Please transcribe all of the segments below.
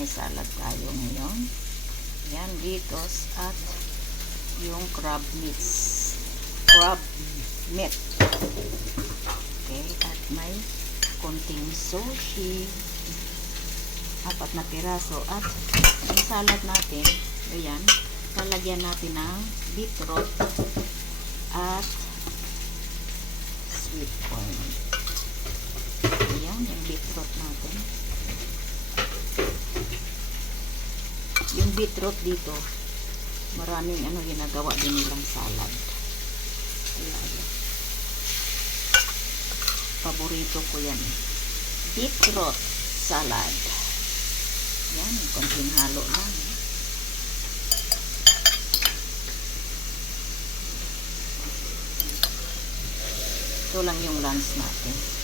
may salad tayo ngayon. Yan, lettuce at yung crab meat. Okay, at may konting sushi. 4 na piraso. At yung salad natin, ayan, lalagyan natin ng beetroot at sweet corn. Ayan, yung beetroot natin. Yung beetroot dito, maraming ginagawa din nilang salad. Kaya, ayan. Paborito ko yan. Beetroot salad. Yan, konting halo lang. Ito lang yung lunch natin.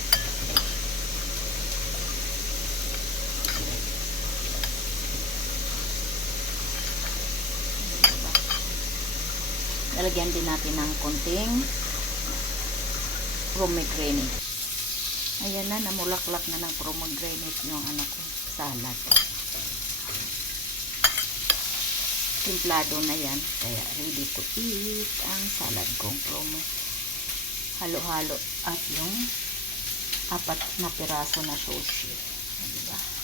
Lalagyan din natin ng konting pomegranate. Ayan na, namulaklak na ng pomegranate yung salad. Timplado na yan, kaya ready to eat ang salad kong halo-halo at yung 4 na piraso na sushi. Diba?